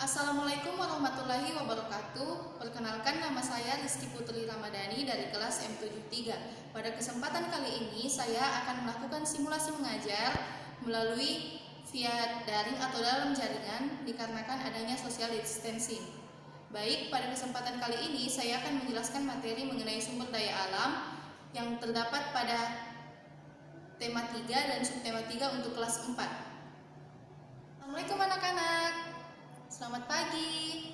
Assalamualaikum warahmatullahi wabarakatuh. Perkenalkan, nama saya Rizky Putri Ramadhani dari kelas M73. Pada kesempatan kali ini saya akan melakukan simulasi mengajar melalui via daring atau dalam jaringan dikarenakan adanya social distancing. Baik, pada kesempatan kali ini saya akan menjelaskan materi mengenai sumber daya alam yang terdapat pada tema 3 dan subtema 3 untuk kelas 4. Assalamualaikum anak-anak. Selamat pagi.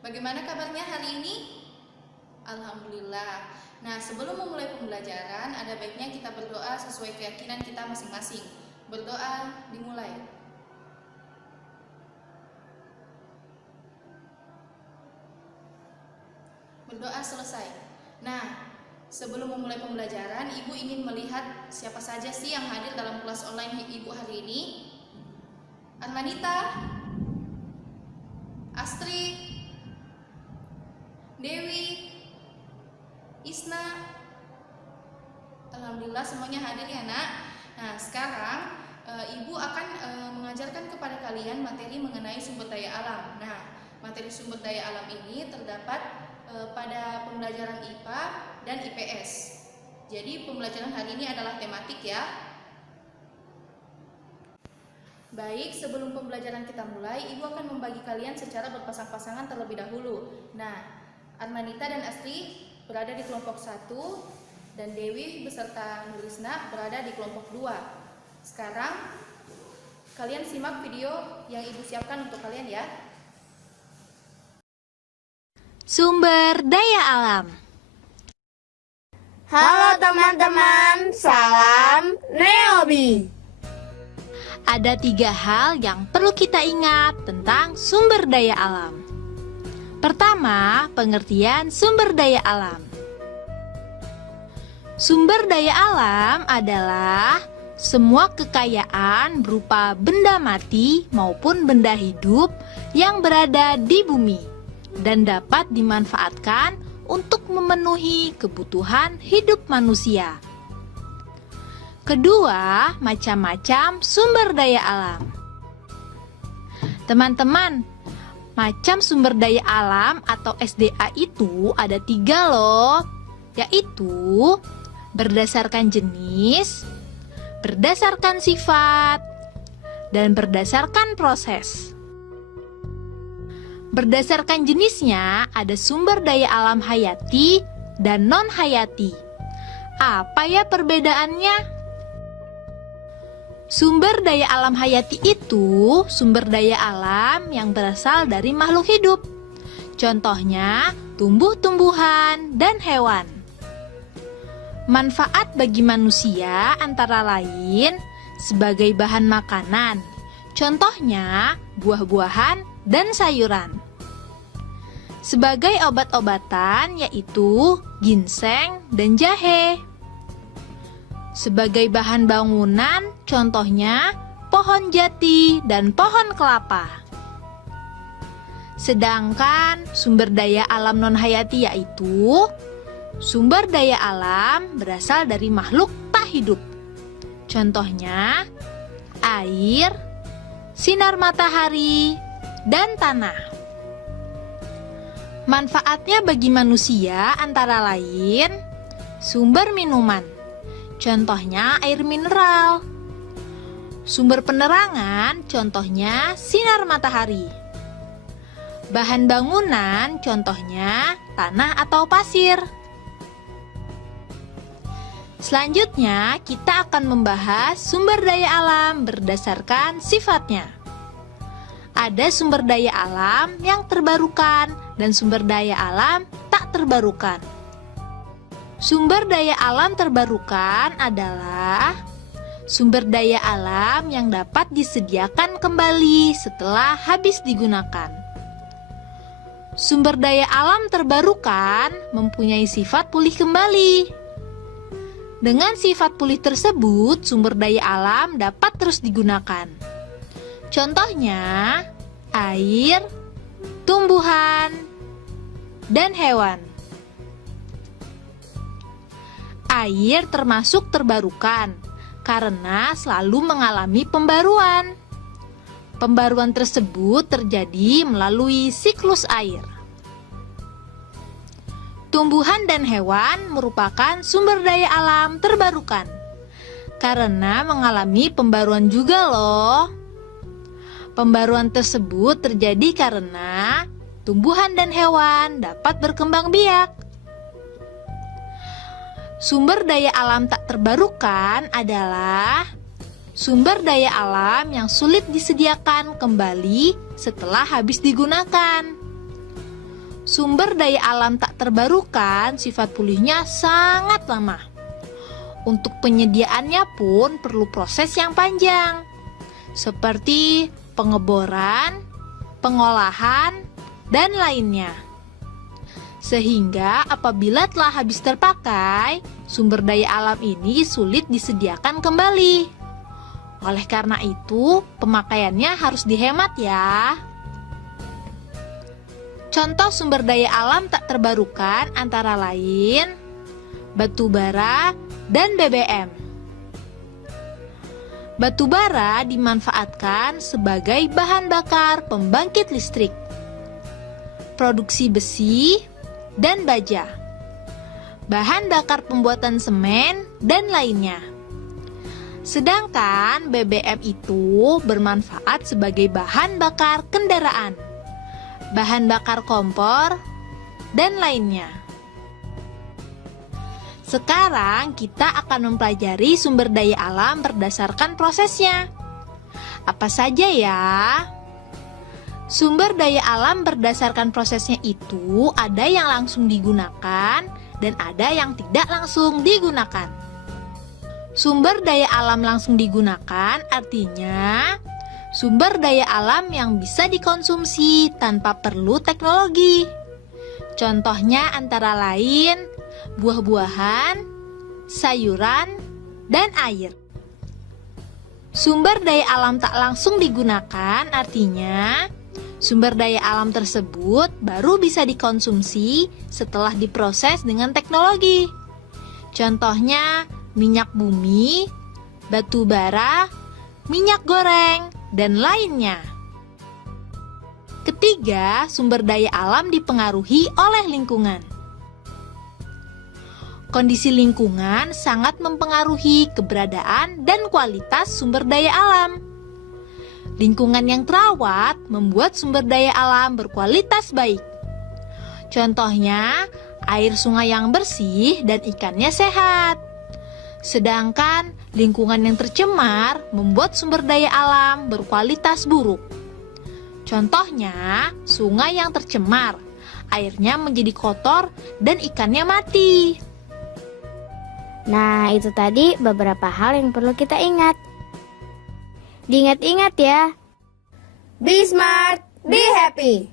Bagaimana kabarnya hari ini? Alhamdulillah. Nah, sebelum memulai pembelajaran, ada baiknya kita berdoa sesuai keyakinan kita masing-masing. Berdoa dimulai. Berdoa selesai. Nah, sebelum memulai pembelajaran, Ibu ingin melihat siapa saja sih yang hadir dalam kelas online Ibu hari ini. Armanita, Astri, Dewi, Isna. Alhamdulillah semuanya hadir ya nak. Nah, sekarang Ibu akan mengajarkan kepada kalian materi mengenai sumber daya alam. Nah, materi sumber daya alam ini terdapat pada pembelajaran IPA dan IPS. Jadi pembelajaran hari ini adalah tematik ya. Baik, sebelum pembelajaran kita mulai, Ibu akan membagi kalian secara berpasang-pasangan terlebih dahulu. Nah, Armanita dan Astri berada di kelompok 1 dan Dewi beserta Nurisna berada di kelompok 2. Sekarang, kalian simak video yang Ibu siapkan untuk kalian ya. Sumber daya alam. Halo teman-teman, salam Neobi. Ada 3 hal yang perlu kita ingat tentang sumber daya alam. Pertama, pengertian sumber daya alam. Sumber daya alam adalah semua kekayaan berupa benda mati maupun benda hidup yang berada di bumi dan dapat dimanfaatkan untuk memenuhi kebutuhan hidup manusia. Kedua, macam-macam sumber daya alam. Teman-teman, macam sumber daya alam atau SDA itu ada 3 loh, yaitu berdasarkan jenis, berdasarkan sifat, dan berdasarkan proses. Berdasarkan jenisnya ada sumber daya alam hayati dan non-hayati. Apa ya perbedaannya? Sumber daya alam hayati itu sumber daya alam yang berasal dari makhluk hidup. Contohnya, tumbuh-tumbuhan dan hewan. Manfaat bagi manusia antara lain sebagai bahan makanan. Contohnya, buah-buahan dan sayuran. Sebagai obat-obatan yaitu ginseng dan jahe. Sebagai bahan bangunan, contohnya pohon jati dan pohon kelapa. Sedangkan sumber daya alam non-hayati yaitu sumber daya alam berasal dari makhluk tak hidup. Contohnya air, sinar matahari, dan tanah. Manfaatnya bagi manusia antara lain sumber minuman. Contohnya air mineral. Sumber penerangan, contohnya sinar matahari. Bahan bangunan, contohnya tanah atau pasir. Selanjutnya, kita akan membahas sumber daya alam berdasarkan sifatnya. Ada sumber daya alam yang terbarukan dan sumber daya alam tak terbarukan. Sumber daya alam terbarukan adalah sumber daya alam yang dapat disediakan kembali setelah habis digunakan. Sumber daya alam terbarukan mempunyai sifat pulih kembali. Dengan sifat pulih tersebut, sumber daya alam dapat terus digunakan. Contohnya, air, tumbuhan, dan hewan. Air termasuk terbarukan karena selalu mengalami pembaruan. Pembaruan tersebut terjadi melalui siklus air. Tumbuhan dan hewan merupakan sumber daya alam terbarukan karena mengalami pembaruan juga loh. Pembaruan tersebut terjadi karena tumbuhan dan hewan dapat berkembang biak. Sumber daya alam tak terbarukan adalah sumber daya alam yang sulit disediakan kembali setelah habis digunakan. Sumber daya alam tak terbarukan sifat pulihnya sangat lama. Untuk penyediaannya pun perlu proses yang panjang, seperti pengeboran, pengolahan, dan lainnya. Sehingga apabila telah habis terpakai, sumber daya alam ini sulit disediakan kembali. Oleh karena itu, pemakaiannya harus dihemat ya. Contoh sumber daya alam tak terbarukan antara lain batu bara dan BBM. Batu bara dimanfaatkan sebagai bahan bakar pembangkit listrik, produksi besi, dan baja, bahan bakar pembuatan semen, dan lainnya. Sedangkan BBM itu bermanfaat sebagai bahan bakar kendaraan, bahan bakar kompor, dan lainnya. Sekarang kita akan mempelajari sumber daya alam berdasarkan prosesnya. Apa saja ya? Sumber daya alam berdasarkan prosesnya itu ada yang langsung digunakan dan ada yang tidak langsung digunakan. Sumber daya alam langsung digunakan artinya sumber daya alam yang bisa dikonsumsi tanpa perlu teknologi. Contohnya antara lain buah-buahan, sayuran, dan air. Sumber daya alam tak langsung digunakan artinya sumber daya alam tersebut baru bisa dikonsumsi setelah diproses dengan teknologi. Contohnya minyak bumi, batu bara, minyak goreng, dan lainnya. Ketiga, sumber daya alam dipengaruhi oleh lingkungan. Kondisi lingkungan sangat mempengaruhi keberadaan dan kualitas sumber daya alam. Lingkungan yang terawat membuat sumber daya alam berkualitas baik. Contohnya, air sungai yang bersih dan ikannya sehat. Sedangkan lingkungan yang tercemar membuat sumber daya alam berkualitas buruk. Contohnya, sungai yang tercemar, airnya menjadi kotor dan ikannya mati. Nah, itu tadi beberapa hal yang perlu kita ingat. Diingat-ingat ya. Be smart, be happy.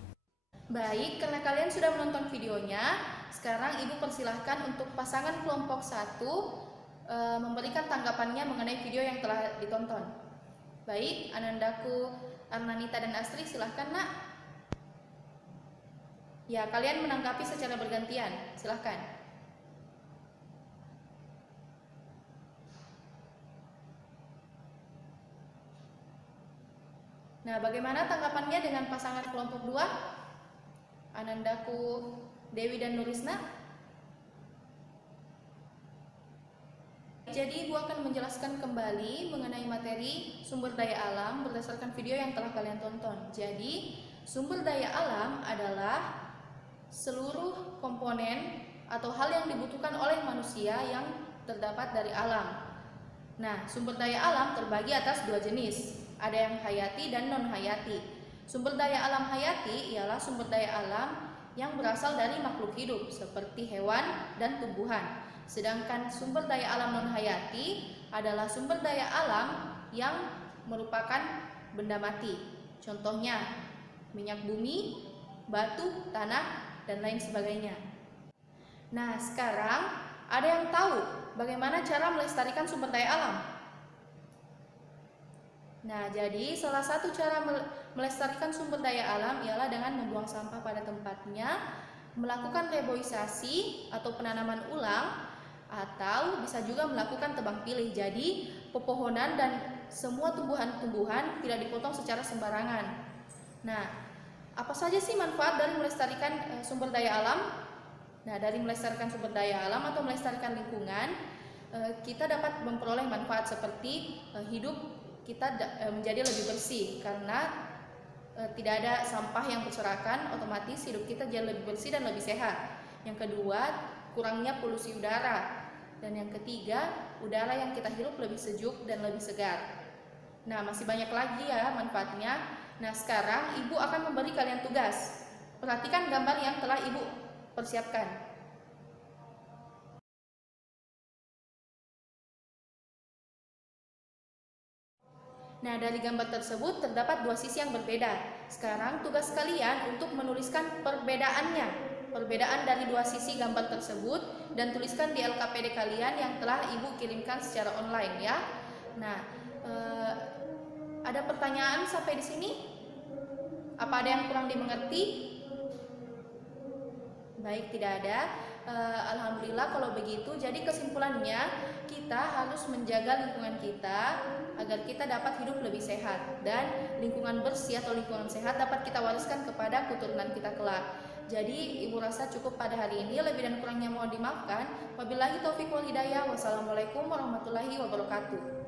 Baik, karena kalian sudah menonton videonya, sekarang Ibu persilahkan untuk pasangan kelompok 1 memberikan tanggapannya mengenai video yang telah ditonton. Baik, Anandaku, Arnanita, dan Astri, silahkan nak. Ya, kalian menanggapi secara bergantian, silahkan. Nah, bagaimana tanggapannya dengan pasangan kelompok 2? Anandaku, Dewi, dan Nurisna? Jadi, Ibu akan menjelaskan kembali mengenai materi sumber daya alam berdasarkan video yang telah kalian tonton. Jadi, sumber daya alam adalah seluruh komponen atau hal yang dibutuhkan oleh manusia yang terdapat dari alam. Nah, sumber daya alam terbagi atas 2 jenis. Ada yang hayati dan non-hayati. Sumber daya alam hayati ialah sumber daya alam yang berasal dari makhluk hidup seperti hewan dan tumbuhan. Sedangkan sumber daya alam non-hayati adalah sumber daya alam yang merupakan benda mati. Contohnya minyak bumi, batu, tanah, dan lain sebagainya. Nah, sekarang ada yang tahu bagaimana cara melestarikan sumber daya alam? Nah, jadi salah satu cara melestarikan sumber daya alam ialah dengan membuang sampah pada tempatnya, melakukan reboisasi atau penanaman ulang, atau bisa juga melakukan tebang pilih. Jadi, pepohonan dan semua tumbuhan-tumbuhan tidak dipotong secara sembarangan. Nah, apa saja sih manfaat dari melestarikan sumber daya alam? Nah, dari melestarikan sumber daya alam atau melestarikan lingkungan, kita dapat memperoleh manfaat seperti hidup kita menjadi lebih bersih karena tidak ada sampah yang berserakan, otomatis hidup kita jadi lebih bersih dan lebih sehat. Yang kedua, kurangnya polusi udara. Dan yang ketiga, udara yang kita hirup lebih sejuk dan lebih segar. Nah, masih banyak lagi ya manfaatnya. Nah, sekarang Ibu akan memberi kalian tugas. Perhatikan gambar yang telah Ibu persiapkan. Nah, dari gambar tersebut terdapat dua sisi yang berbeda. Sekarang tugas kalian untuk menuliskan perbedaannya. Perbedaan dari dua sisi gambar tersebut dan tuliskan di LKPD kalian yang telah Ibu kirimkan secara online ya. Nah, ada pertanyaan sampai di sini? Apa ada yang kurang dimengerti? Baik, tidak ada. Alhamdulillah kalau begitu. Jadi kesimpulannya, kita harus menjaga lingkungan kita agar kita dapat hidup lebih sehat, dan lingkungan bersih atau lingkungan sehat dapat kita wariskan kepada keturunan kita kelak. Jadi Ibu rasa cukup pada hari ini. Lebih dan kurangnya mohon dimaafkan. Wabillahi taufiq wal hidayah. Wassalamualaikum warahmatullahi wabarakatuh.